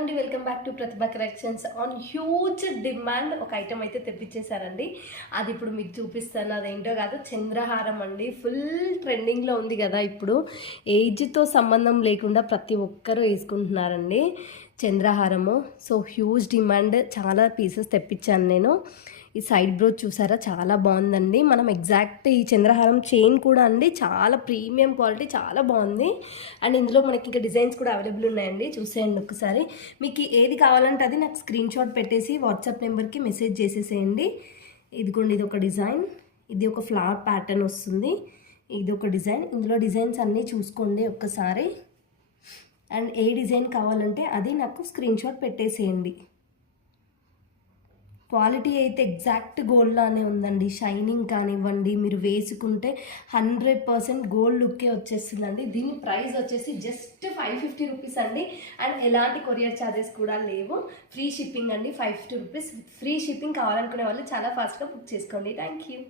అండి, welcome back to Pratibha collections. On huge demand ఒక item అయితే తెప్పించేశారండి. అది ఇప్పుడు మీకు చూపిస్తాను. అదేంటో కాదు, చంద్రహారం అండి. ఫుల్ ట్రెండింగ్లో ఉంది కదా ఇప్పుడు. ఏజ్తో సంబంధం లేకుండా ప్రతి ఒక్కరూ వేసుకుంటున్నారండి చంద్రహారము. సో హ్యూజ్ డిమాండ్, చాలా పీసెస్ తెప్పించాను నేను. ఈ సైడ్ బ్రోచ్ చూసారా, చాలా బాగుందండి. మనం ఎగ్జాక్ట్ ఈ చంద్రహారం చైన్ కూడా అండి చాలా ప్రీమియం క్వాలిటీ, చాలా బాగుంది. అండ్ ఇందులో మనకి ఇంకా డిజైన్స్ కూడా అవైలబుల్ ఉన్నాయండి. చూసేయండి ఒకసారి. మీకు ఏది కావాలంటే అది నాకు స్క్రీన్ షాట్ పెట్టేసి వాట్సాప్ నెంబర్కి మెసేజ్ చేసేసేయండి. ఇదిగోండి, ఇది ఒక డిజైన్, ఇది ఒక ఫ్లవర్ ప్యాటర్న్ వస్తుంది, ఇది ఒక డిజైన్. ఇందులో డిజైన్స్ అన్నీ చూసుకోండి ఒక్కసారి. అండ్ ఏ డిజైన్ కావాలంటే అది నాకు స్క్రీన్ షాట్ పెట్టేసేయండి. క్వాలిటీ అయితే ఎగ్జాక్ట్ గోల్డ్ లానే ఉందండి. షైనింగ్ కానివ్వండి, మీరు వేసుకుంటే 100% గోల్డ్ లుక్కే వచ్చేస్తుందండి. దీని ప్రైస్ వచ్చేసి జస్ట్ 550 రూపీస్ అండి. అండ్ ఎలాంటి కొరియర్ ఛార్జెస్ కూడా లేవు. ఫ్రీ షిప్పింగ్ అండి. 550 రూపీస్ ఫ్రీ షిప్పింగ్. కావాలనుకునే వాళ్ళు చాలా ఫాస్ట్గా బుక్ చేసుకోండి. Thank you.